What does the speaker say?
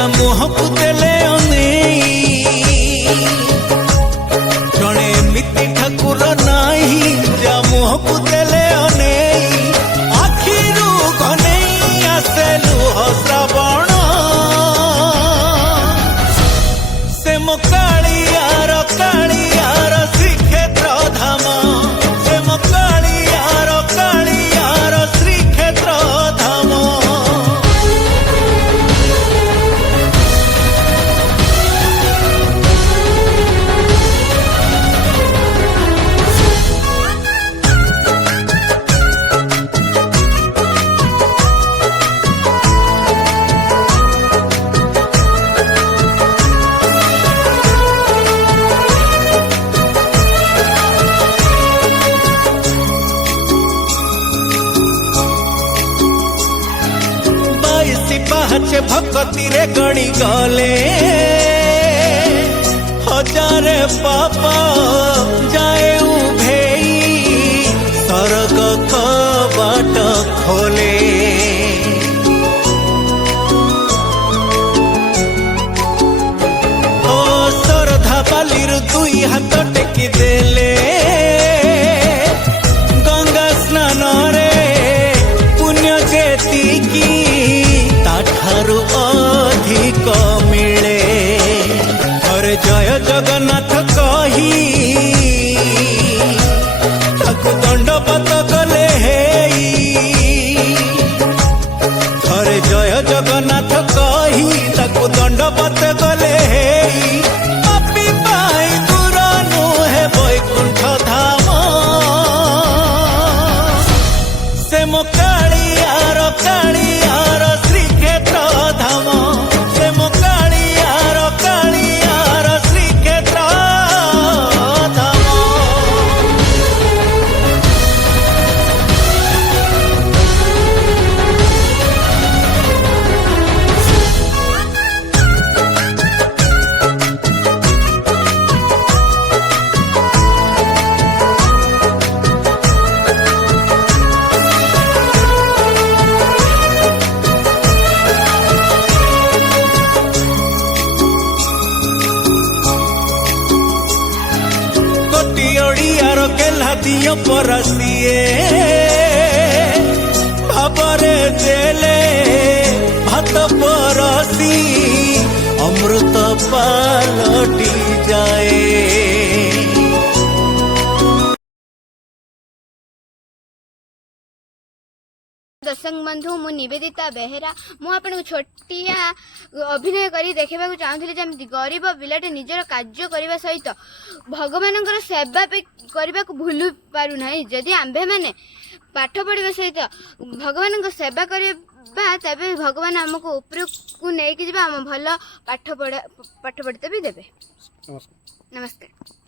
जा मुह को देले जड़े एमती ठाकुर नाही जा मुह को देले आखिरू घने आसे लुह श्रावण से मो कालियार श्रीक्षेत्र धाम से मो कालियार श्रीक्षेत्र धाम। पाचे भक्ति रे गणी गले हजारे पापा जाए उभेई सरग बाट खोले ओ सरधा बालीर दुई हाथ टेकी देले गंगा स्नान रे पुण्य जेतिकी ठारू अधिक मिले अरे जय जगन्नाथ कही ताकू दंडपत गले अरे जय जगन्नाथ कही ताकू दंडपत गले पापी पाई दूर नुहे वैकुंठ धाम से मो कालियार श्रीक्षेत्र धाम से मो कालियार श्रीक्षेत्र धाम। ओडियार केला दियो परसिए भाबरे देले भात परसी अमृत पालटी जाए। दर्शक बंधु मु निवेदिता बेहेरा मु आपन छोटिया अभिनय करी देखा चाहूली जमी गरीब पिलाटे निजर कार्य करने सहित भगवान सेवा करने को भूलु पारना जदि आंभे मैंने पाठ पढ़ा सहित भगवान सेवा करवा तेज भगवान आमको ऊपर को लेकिन आम भल पाठ पढ़ते भी देवे। नमस्कार।